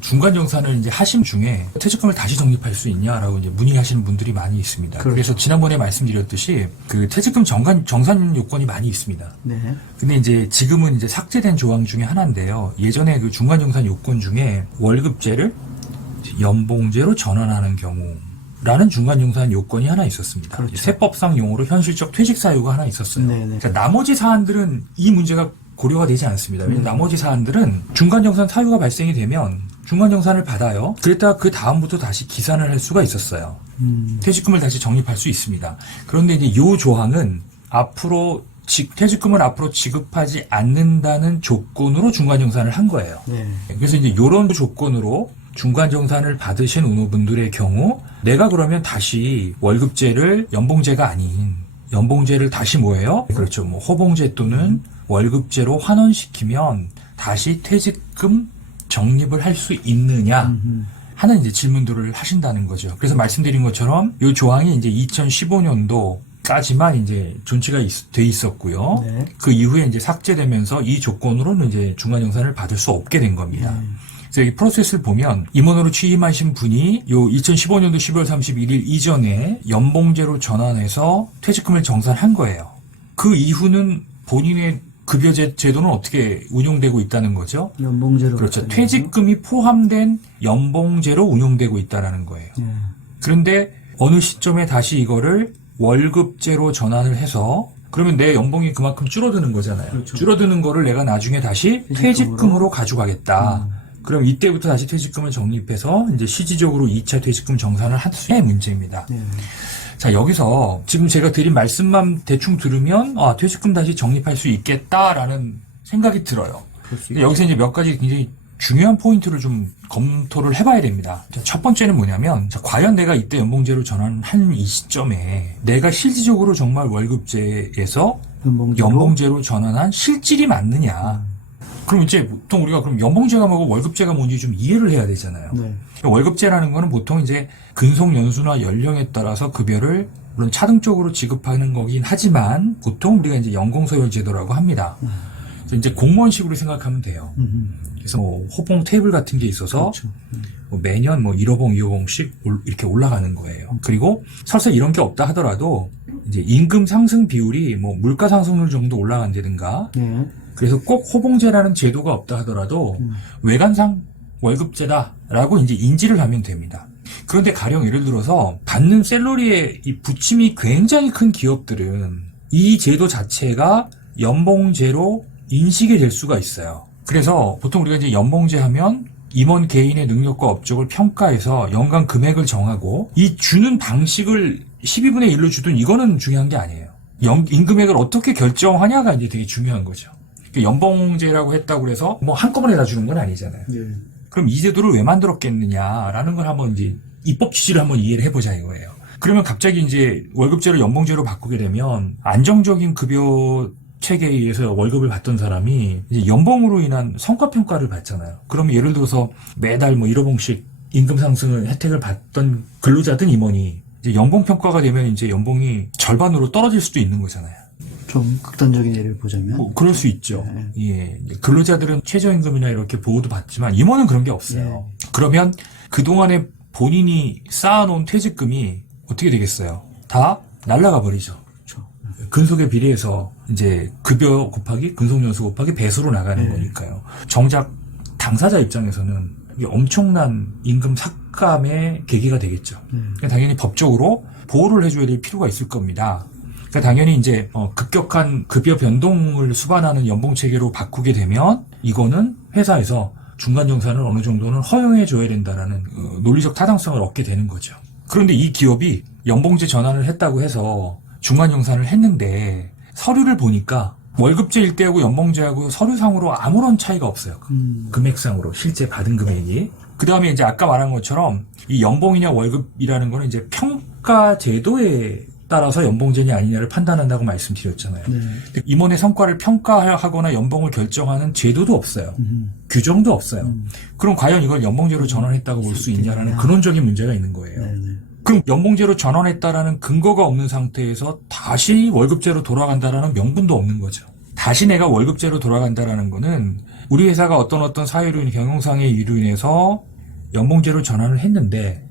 중간정산을 이제 하신 중에 퇴직금을 다시 적립할 수 있냐라고 이제 문의하시는 분들이 많이 있습니다. 그렇죠. 그래서 지난번에 말씀드렸듯이 그 퇴직금 정산 요건이 많이 있습니다. 네. 근데 이제 지금은 이제 삭제된 조항 중에 하나인데요. 예전에 그 중간정산 요건 중에 월급제를 연봉제로 전환하는 경우라는 중간정산 요건이 하나 있었습니다. 그렇죠. 세법상 용어로 현실적 퇴직 사유가 하나 있었어요. 네네. 그러니까 나머지 사안들은 이 문제가 고려가 되지 않습니다. 왜냐하면 나머지 사안들은 중간정산 사유가 발생이 되면 중간정산을 받아요. 그랬다가 그 다음부터 다시 기산을 할 수가 있었어요. 퇴직금을 다시 적립할 수 있습니다. 그런데 이제 이 조항은 앞으로 퇴직금을 앞으로 지급하지 않는다는 조건으로 중간정산을 한 거예요. 네. 그래서 이제 이런 조건으로 중간정산을 받으신 의무분들의 경우 내가 그러면 다시 월급제를 연봉제가 아닌 연봉제를 다시 뭐예요? 그렇죠. 뭐 호봉제 또는 월급제로 환원시키면 다시 퇴직금 적립을 할 수 있느냐 하는 이제 질문들을 하신다는 거죠. 그래서 말씀드린 것처럼 이 조항이 이제 2015년도까지만 이제 존치가 돼 있었고요. 네. 그 이후에 이제 삭제되면서 이 조건으로는 이제 중간정산을 받을 수 없게 된 겁니다. 그래서 이 프로세스를 보면 임원으로 취임하신 분이 요 2015년도 12월 31일 이전에 연봉제로 전환해서 퇴직금을 정산한 거예요. 그 이후는 본인의 급여제 제도는 어떻게 운용되고 있다는 거죠? 연봉제로. 그렇죠. 퇴직금이 포함된 연봉제로 운용되고 있다는 거예요. 네. 그런데 어느 시점에 다시 이거를 월급제로 전환을 해서 그러면 내 연봉이 그만큼 줄어드는 거잖아요. 그렇죠. 줄어드는 거를 내가 나중에 다시 퇴직금으로 가져가겠다. 그럼 이때부터 다시 퇴직금을 적립해서 이제 실질적으로 2차 퇴직금 정산을 할 수의 문제입니다. 네. 자, 여기서 지금 제가 드린 말씀만 대충 들으면 퇴직금 다시 적립할 수 있겠다라는 생각이 들어요. 여기서 이제 몇 가지 굉장히 중요한 포인트를 좀 검토를 해봐야 됩니다. 첫 번째는 뭐냐면 과연 내가 이때 연봉제로 전환한 이 시점에 내가 실질적으로 정말 월급제에서 연봉제로 전환한 실질이 맞느냐. 그럼 이제 보통 우리가 그럼 연봉제가 뭐고 월급제가 뭔지 좀 이해를 해야 되잖아요. 네. 월급제라는 거는 보통 이제 근속 연수나 연령에 따라서 급여를 물론 차등적으로 지급하는 거긴 하지만 보통 우리가 이제 연공서열 제도라고 합니다. 그래서 이제 공무원식으로 생각하면 돼요. 그래서 뭐 호봉 테이블 같은 게 있어서 그렇죠. 뭐 매년 뭐 1호봉, 2호봉씩 이렇게 올라가는 거예요. 그리고 설사 이런 게 없다 하더라도 이제 임금 상승 비율이 뭐 물가 상승률 정도 올라간다든가 네. 그래서 꼭 호봉제라는 제도가 없다 하더라도 외관상 월급제다라고 이제 인지를 하면 됩니다. 그런데 가령 예를 들어서 받는 샐러리의 이 부침이 굉장히 큰 기업들은 이 제도 자체가 연봉제로 인식이 될 수가 있어요. 그래서 보통 우리가 이제 연봉제 하면 임원 개인의 능력과 업적을 평가해서 연간 금액을 정하고 이 주는 방식을 12분의 1로 주든 이거는 중요한 게 아니에요. 임금액을 어떻게 결정하냐가 이제 되게 중요한 거죠. 연봉제라고 했다고 해서 뭐 한꺼번에 다 주는 건 아니잖아요. 네. 그럼 이 제도를 왜 만들었겠느냐라는 걸 한번 이제 입법 취지를 한번 이해를 해보자 이거예요. 그러면 갑자기 이제 월급제를 연봉제로 바꾸게 되면 안정적인 급여 체계에 의해서 월급을 받던 사람이 이제 연봉으로 인한 성과평가를 받잖아요. 그러면 예를 들어서 매달 뭐 1호봉씩 임금 상승을 혜택을 받던 근로자든 임원이 이제 연봉평가가 되면 이제 연봉이 절반으로 떨어질 수도 있는 거잖아요. 좀 극단적인 예를 보자면. 뭐 그럴 수 있죠. 네. 예. 근로자들은 최저임금이나 이렇게 보호도 받지만 임원은 그런 게 없어요. 그러면 그동안에 본인이 쌓아놓은 퇴직금이 어떻게 되겠어요? 다 날아가 버리죠. 그렇죠. 근속에 비례해서 이제 급여 곱하기 근속연수 곱하기 배수로 나가는 거니까요. 정작 당사자 입장에서는 이게 엄청난 임금 삭감의 계기가 되겠죠. 그러니까 당연히 법적으로 보호를 해줘야 될 필요가 있을 겁니다. 그러니까 당연히 이제 급격한 급여 변동을 수반하는 연봉 체계로 바꾸게 되면 이거는 회사에서 중간정산을 어느 정도는 허용해 줘야 된다라는 논리적 타당성을 얻게 되는 거죠. 그런데 이 기업이 연봉제 전환을 했다고 해서 중간정산을 했는데 서류를 보니까 월급제일 때하고 연봉제하고 서류상으로 아무런 차이가 없어요. 금액상으로 실제 받은 금액이. 그 다음에 이제 아까 말한 것처럼 이 연봉이냐 월급이라는 거는 이제 평가 제도에 따라서 연봉제냐 아니냐를 판단한다고 말씀드렸잖아요. 임원의 성과를 평가하거나 연봉을 결정하는 제도도 없어요. 규정도 없어요. 그럼 과연 이걸 연봉제로 전환했다고 볼 수 있냐라는 근원적인 문제가 있는 거예요. 그럼 연봉제로 전환했다라는 근거가 없는 상태에서 다시 월급제로 돌아간다라는 명분도 없는 거죠. 다시 내가 월급제로 돌아간다라는 거는 우리 회사가 어떤 사유로 경영상의 이유로 인해서 연봉제로 전환을 했는데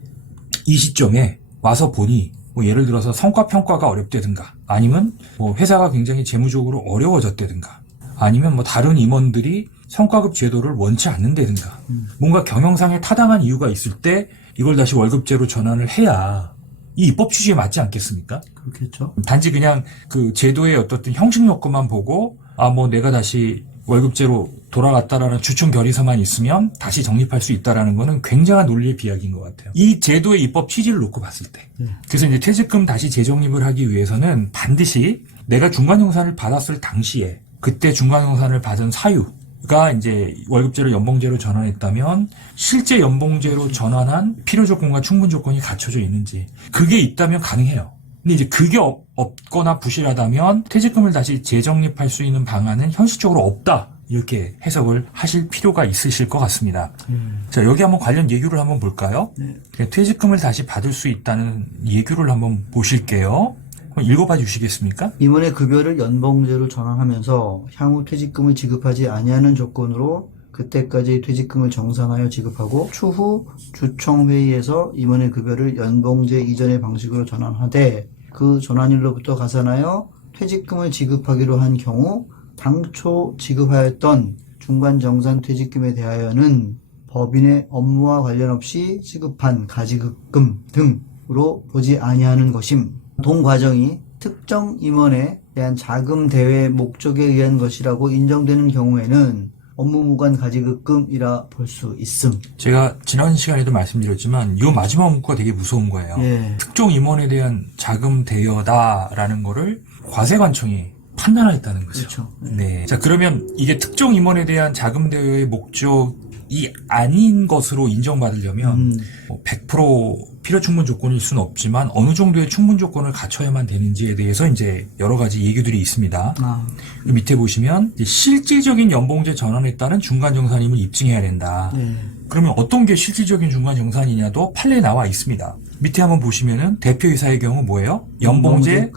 이 시점에 와서 보니 뭐 예를 들어서 성과 평가가 어렵다든가 아니면 뭐 회사가 굉장히 재무적으로 어려워졌다든가 아니면 뭐 다른 임원들이 성과급 제도를 원치 않는다든가 뭔가 경영상에 타당한 이유가 있을 때 이걸 다시 월급제로 전환을 해야 이 입법 취지에 맞지 않겠습니까? 그렇겠죠. 단지 그냥 그 제도의 어떤 형식 요건만 보고 뭐 내가 다시 월급제로 돌아갔다라는 주총 결의서만 있으면 다시 적립할 수 있다라는 거는 굉장한 논리의 비약인 것 같아요. 이 제도의 입법 취지를 놓고 봤을 때. 그래서 이제 퇴직금 다시 재적립을 하기 위해서는 반드시 내가 중간용산을 받았을 당시에 그때 중간용산을 받은 사유가 이제 월급제로 연봉제로 전환했다면 실제 연봉제로 전환한 필요 조건과 충분 조건이 갖춰져 있는지 그게 있다면 가능해요. 근데 이제 그게 없거나 부실하다면 퇴직금을 다시 재적립할 수 있는 방안은 현실적으로 없다. 이렇게 해석을 하실 필요가 있으실 것 같습니다. 자, 여기 한번 관련 예규를 한번 볼까요? 퇴직금을 다시 받을 수 있다는 예규를 한번 보실게요. 한번 읽어봐 주시겠습니까? 임원의 급여를 연봉제로 전환하면서 향후 퇴직금을 지급하지 아니하는 조건으로 그때까지 퇴직금을 정상하여 지급하고 추후 주총회의에서 임원의 급여를 연봉제 이전의 방식으로 전환하되 그 전환일로부터 가산하여 퇴직금을 지급하기로 한 경우 당초 지급하였던 중간정산 퇴직금에 대하여는 법인의 업무와 관련 없이 지급한 가지급금 등으로 보지 아니하는 것임. 동 과정이 특정 임원에 대한 자금 대회 목적에 의한 것이라고 인정되는 경우에는 업무 무관 가지급금이라 볼 수 있음. 제가 지난 시간에도 말씀드렸지만 이 마지막 문구가 되게 무서운 거예요. 특정 임원에 대한 자금 대여다라는 거를 과세관청이 판단하였다는 거죠. 그렇죠. 네. 자, 그러면 이게 특정 임원에 대한 자금 대여의 목적이 아닌 것으로 인정받으려면 100% 필요 충분 조건일 수는 없지만 어느 정도의 충분 조건을 갖춰야만 되는지에 대해서 이제 여러 가지 얘기들이 있습니다. 밑에 보시면 실질적인 연봉제 전환에 따른 중간정산임을 입증해야 된다. 그러면 어떤 게 실질적인 중간정산이냐도 판례에 나와 있습니다. 밑에 한번 보시면은 대표이사의 경우 뭐예요? 연봉제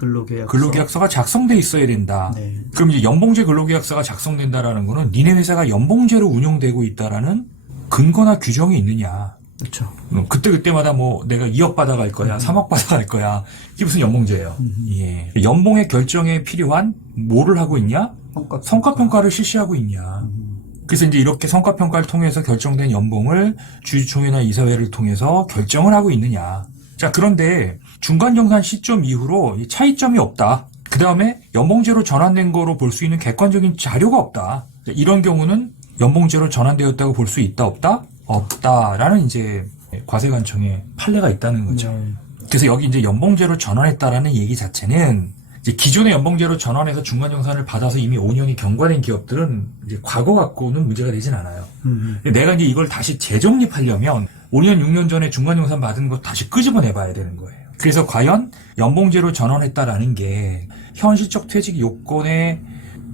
근로계약서가 작성돼 있어야 된다. 그럼 이제 연봉제 근로계약서가 작성된다라는 거는 니네 회사가 연봉제로 운영되고 있다라는 근거나 규정이 있느냐. 그렇죠. 그때마다 뭐 내가 2억 받아갈 거야, 3억 받아갈 거야. 이게 무슨 연봉제예요. 예. 연봉의 결정에 필요한 뭐를 하고 있냐? 성과평가를 실시하고 있냐. 그래서 이제 이렇게 성과평가를 통해서 결정된 연봉을 주주총회나 이사회를 통해서 결정을 하고 있느냐. 자, 그런데 중간정산 시점 이후로 차이점이 없다. 그 다음에 연봉제로 전환된 거로 볼 수 있는 객관적인 자료가 없다. 이런 경우는 연봉제로 전환되었다고 볼 수 있다, 없다? 없다라는 이제 과세관청의 판례가 있다는 거죠. 그래서 여기 이제 연봉제로 전환했다라는 얘기 자체는 이제 기존의 연봉제로 전환해서 중간정산을 받아서 이미 5년이 경과된 기업들은 이제 과거 갖고는 문제가 되진 않아요. 내가 이제 이걸 다시 재정립하려면 5년, 6년 전에 중간정산 받은 거 다시 끄집어내 봐야 되는 거예요. 그래서 과연 연봉제로 전환했다라는 게 현실적 퇴직 요건에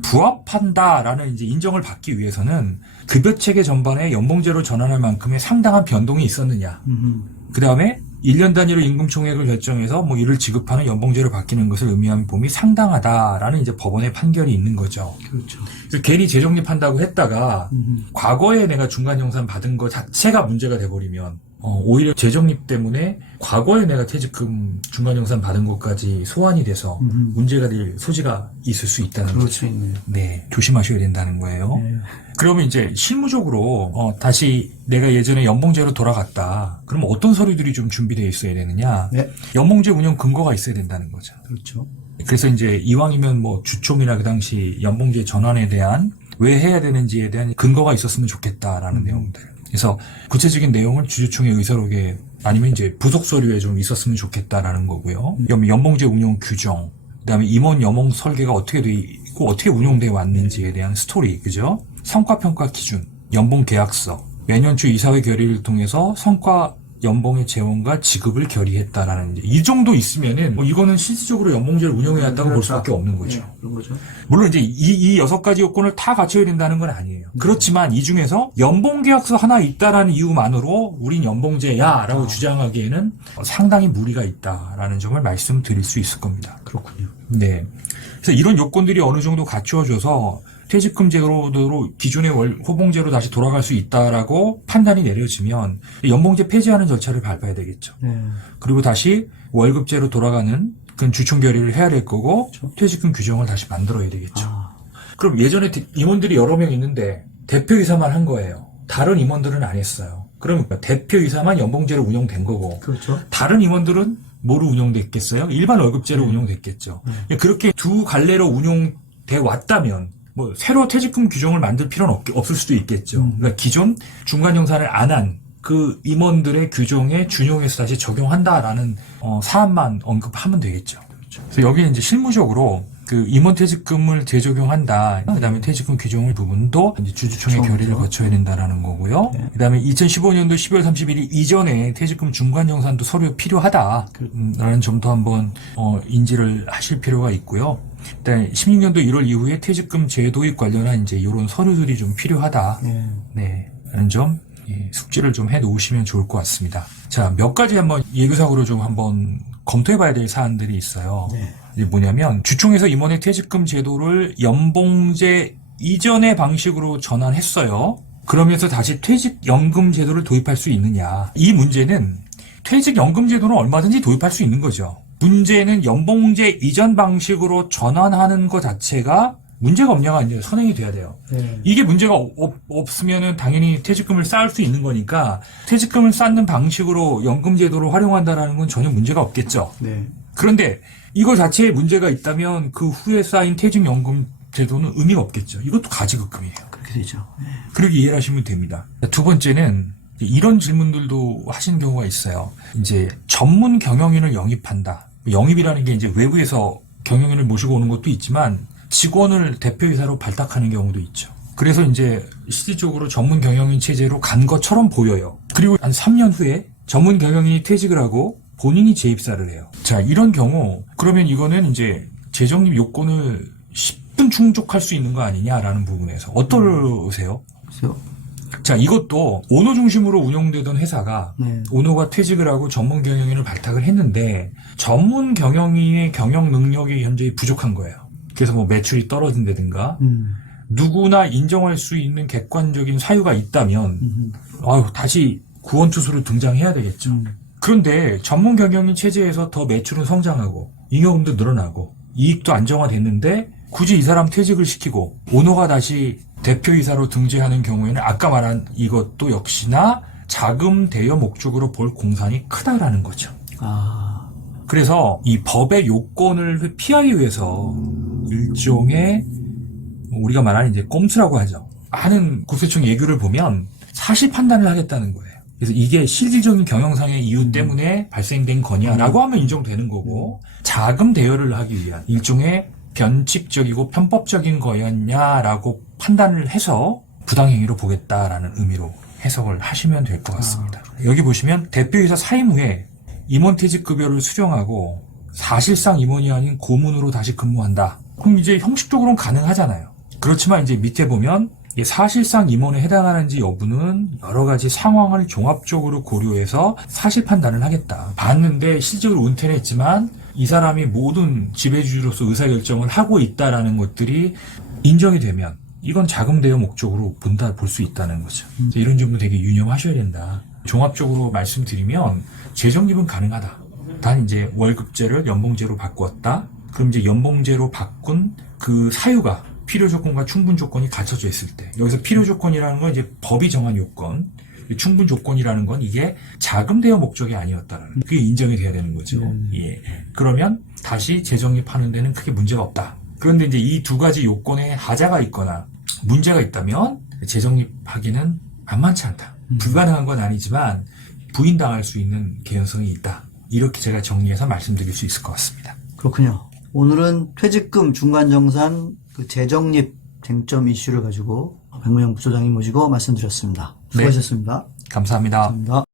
부합한다라는 이제 인정을 받기 위해서는 급여 체계 전반에 연봉제로 전환할 만큼의 상당한 변동이 있었느냐. 그 다음에 1년 단위로 임금 총액을 결정해서 뭐 이를 지급하는 연봉제로 바뀌는 것을 의미하는 봄이 상당하다라는 이제 법원의 판결이 있는 거죠. 그렇죠. 그래서 괜히 재정립한다고 했다가 과거에 내가 중간정산 받은 거 자체가 문제가 돼버리면 오히려 재정립 때문에 과거에 내가 퇴직금 중간정산 받은 것까지 소환이 돼서 문제가 될 소지가 있을 수 있다는 거죠. 네, 조심하셔야 된다는 거예요. 그러면 이제 실무적으로 다시 내가 예전에 연봉제로 돌아갔다. 그러면 어떤 서류들이 좀 준비되어 있어야 되느냐? 연봉제 운영 근거가 있어야 된다는 거죠. 그렇죠. 그래서 이제 이왕이면 뭐 주총이나 그 당시 연봉제 전환에 대한 왜 해야 되는지에 대한 근거가 있었으면 좋겠다라는 내용들. 그래서 구체적인 내용을 주주총회 의사록에 아니면 이제 부속 서류에 좀 있었으면 좋겠다라는 거고요. 연봉제 운영 규정, 그다음에 임원 연봉 설계가 어떻게 돼 있고 어떻게 운영돼 왔는지에 대한 스토리, 그죠? 성과평가 기준, 연봉 계약서, 매년 주 이사회 결의를 통해서 성과 연봉의 재원과 지급을 결의했다라는 이 정도 있으면은 뭐 이거는 실질적으로 연봉제를 운영해야 한다고 볼 수밖에 없는 거죠. 그런 거죠. 물론 이제 이 6가지 요건을 다 갖춰야 된다는 건 아니에요. 그렇지만 이 중에서 연봉계약서 하나 있다라는 이유만으로 우린 연봉제야라고 주장하기에는 상당히 무리가 있다라는 점을 말씀드릴 수 있을 겁니다. 그렇군요. 네. 그래서 이런 요건들이 어느 정도 갖추어져서 퇴직금 제도로 기존의 호봉제로 다시 돌아갈 수 있다라고 판단이 내려지면 연봉제 폐지하는 절차를 밟아야 되겠죠. 네. 그리고 다시 월급제로 돌아가는 그 주총 결의를 해야 될 거고 퇴직금 규정을 다시 만들어야 되겠죠. 그럼 예전에 임원들이 여러 명 있는데 대표이사만 한 거예요. 다른 임원들은 안 했어요. 그러니까 대표이사만 연봉제로 운영된 거고 그렇죠. 다른 임원들은 뭐로 운영됐겠어요? 일반 월급제로 운영됐겠죠. 그렇게 두 갈래로 운용돼 왔다면 뭐 새로 퇴직금 규정을 만들 필요는 없을 수도 있겠죠. 그러니까 기존 중간정산을 안 한 그 임원들의 규정에 준용해서 다시 적용한다라는 사안만 언급하면 되겠죠. 그래서 여기에 이제 실무적으로 그 임원 퇴직금을 재적용한다. 그다음에 퇴직금 규정을 부분도 이제 주주총회 결의를 거쳐야 된다라는 거고요. 네. 그다음에 2015년도 12월 31일 이전에 퇴직금 중간정산도 서류 필요하다라는 점도 한번 인지를 하실 필요가 있고요. 일단 16년도 1월 이후에 퇴직금 제도입 관련한 이제 이런 서류들이 좀 필요하다. 네, 라는 점 숙지를 좀 해 놓으시면 좋을 것 같습니다. 자, 몇 가지 한번 예규사항으로 좀 한번 검토해 봐야 될 사안들이 있어요. 네. 이게 뭐냐면 주총에서 임원의 퇴직금 제도를 연봉제 이전의 방식으로 전환했어요. 그러면서 다시 퇴직연금 제도를 도입할 수 있느냐. 이 문제는 퇴직연금 제도는 얼마든지 도입할 수 있는 거죠. 문제는 연봉제 이전 방식으로 전환하는 것 자체가 문제가 없냐가 이제 선행이 돼야 돼요. 네. 이게 문제가 없으면은 당연히 퇴직금을 쌓을 수 있는 거니까 퇴직금을 쌓는 방식으로 연금제도를 활용한다라는 건 전혀 문제가 없겠죠. 네. 그런데 이거 자체에 문제가 있다면 그 후에 쌓인 퇴직연금 제도는 의미가 없겠죠. 이것도 가지급금이에요. 그렇게 되죠. 네. 그렇게 이해를 하시면 됩니다. 두 번째는 이런 질문들도 하시는 경우가 있어요. 이제 전문 경영인을 영입한다. 영입이라는 게 이제 외부에서 경영인을 모시고 오는 것도 있지만 직원을 대표이사로 발탁하는 경우도 있죠. 그래서 이제 실질적으로 전문 경영인 체제로 간 것처럼 보여요. 그리고 한 3년 후에 전문 경영인이 퇴직을 하고 본인이 재입사를 해요. 자, 이런 경우 그러면 이거는 이제 재정립 요건을 10분 충족할 수 있는 거 아니냐라는 부분에서 어떠세요? 그래서 자, 이것도 오너 중심으로 운영되던 회사가 네. 오너가 퇴직을 하고 전문 경영인을 발탁을 했는데 전문 경영인의 경영 능력이 현재 부족한 거예요. 그래서 뭐 매출이 떨어진다든가 누구나 인정할 수 있는 객관적인 사유가 있다면 다시 구원투수로 등장해야 되겠죠. 그런데 전문 경영인 체제에서 더 매출은 성장하고 잉여금도 늘어나고 이익도 안정화됐는데 굳이 이 사람 퇴직을 시키고 오너가 다시 대표이사로 등재하는 경우에는 아까 말한 이것도 역시나 자금 대여 목적으로 볼 공산이 크다라는 거죠. 그래서 이 법의 요건을 피하기 위해서 일종의 우리가 말하는 이제 꼼수라고 하죠. 하는 국세청 예규를 보면 사실 판단을 하겠다는 거예요. 그래서 이게 실질적인 경영상의 이유 때문에 발생된 거냐라고 하면 인정되는 거고 자금 대여를 하기 위한 일종의 변칙적이고 편법적인 거였냐라고 판단을 해서 부당행위로 보겠다라는 의미로 해석을 하시면 될 것 같습니다. 여기 보시면 대표이사 사임 후에 임원퇴직급여를 수령하고 사실상 임원이 아닌 고문으로 다시 근무한다. 그럼 이제 형식적으로는 가능하잖아요. 그렇지만 이제 밑에 보면 사실상 임원에 해당하는지 여부는 여러 가지 상황을 종합적으로 고려해서 사실 판단을 하겠다. 봤는데 실적으로 은퇴를 했지만 이 사람이 모든 지배주로서 의사결정을 하고 있다라는 것들이 인정이 되면 이건 자금 대여 목적으로 볼 수 있다는 거죠. 이런 점도 되게 유념하셔야 된다. 종합적으로 말씀드리면 재정립은 가능하다. 단 이제 월급제를 연봉제로 바꿨다. 그럼 이제 연봉제로 바꾼 그 사유가 필요 조건과 충분 조건이 갖춰져 있을 때, 여기서 필요 조건이라는 건 이제 법이 정한 요건, 충분 조건이라는 건 이게 자금 대여 목적이 아니었다라는 그게 인정이 돼야 되는 거죠. 예. 그러면 다시 재정립하는 데는 크게 문제가 없다. 그런데 이제 이 두 가지 요건에 하자가 있거나 문제가 있다면 재정립하기는 만만치 않다. 불가능한 건 아니지만 부인당할 수 있는 개연성이 있다. 이렇게 제가 정리해서 말씀드릴 수 있을 것 같습니다. 그렇군요. 오늘은 퇴직금 중간정산 그 재정립 쟁점 이슈를 가지고 백문영 부소장님 모시고 말씀드렸습니다. 수고하셨습니다. 네. 감사합니다. 감사합니다.